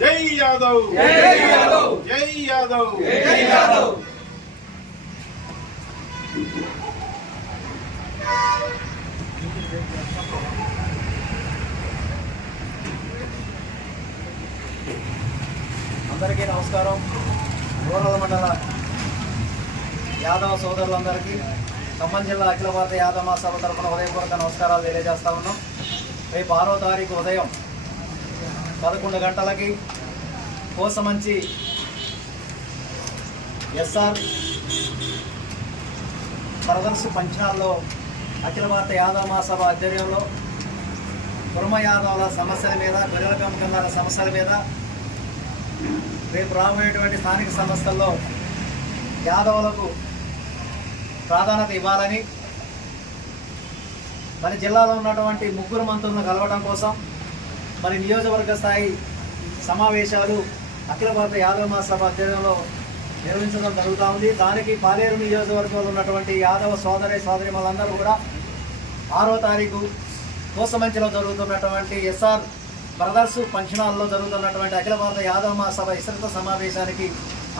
యాదవ్. జై యాదవ్. జై యాదవ్. జై యాదవ్. అందరికీ నమస్కారం. రూరల్ మండల యాదవ సోదరులందరికీ ఖమ్మం జిల్లా అఖిల భారత యాదవ మహాసభ తరఫున ఉదయపూర్వక నమస్కారాలు తెలియజేస్తా ఉన్నాం. రేపు ఆరో తారీఖు ఉదయం పదకొండు గంటలకి కోసమంచి ఎస్ఆర్ బ్రదర్స్ పంచనాల్లో అఖిల భారత యాదవ మహాసభ ఆధ్వర్యంలో కుర్మ యాదవుల సమస్యల మీద గొర్రెల పెంపకందాల సమస్యల మీద రేపు రాబోయేటువంటి స్థానిక సంస్థల్లో యాదవులకు ప్రాధాన్యత ఇవ్వాలని మరి జిల్లాలో ఉన్నటువంటి ముగ్గురు మంత్రులను కలవడం కోసం మరి నియోజకవర్గ స్థాయి సమావేశాలు అఖిల భారత యాదవ మహాసభ అధ్యయనంలో నిర్వహించడం జరుగుతూ ఉంది. దానికి పాలేరు నియోజకవర్గంలో ఉన్నటువంటి యాదవ సోదరి సోదరి వాళ్ళందరూ కూడా ఆరో తారీఖు కోసమంచిలో జరుగుతున్నటువంటి ఎస్ఆర్ బ్రదర్స్ పంచనాల్లో జరుగుతున్నటువంటి అఖిల భారత యాదవ మహాసభ విస్తృత సమావేశానికి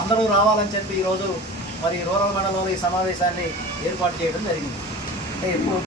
అందరూ రావాలని చెప్పి ఈరోజు మరి రూరల్ మండలంలో ఈ సమావేశాన్ని ఏర్పాటు చేయడం జరిగింది. అంటే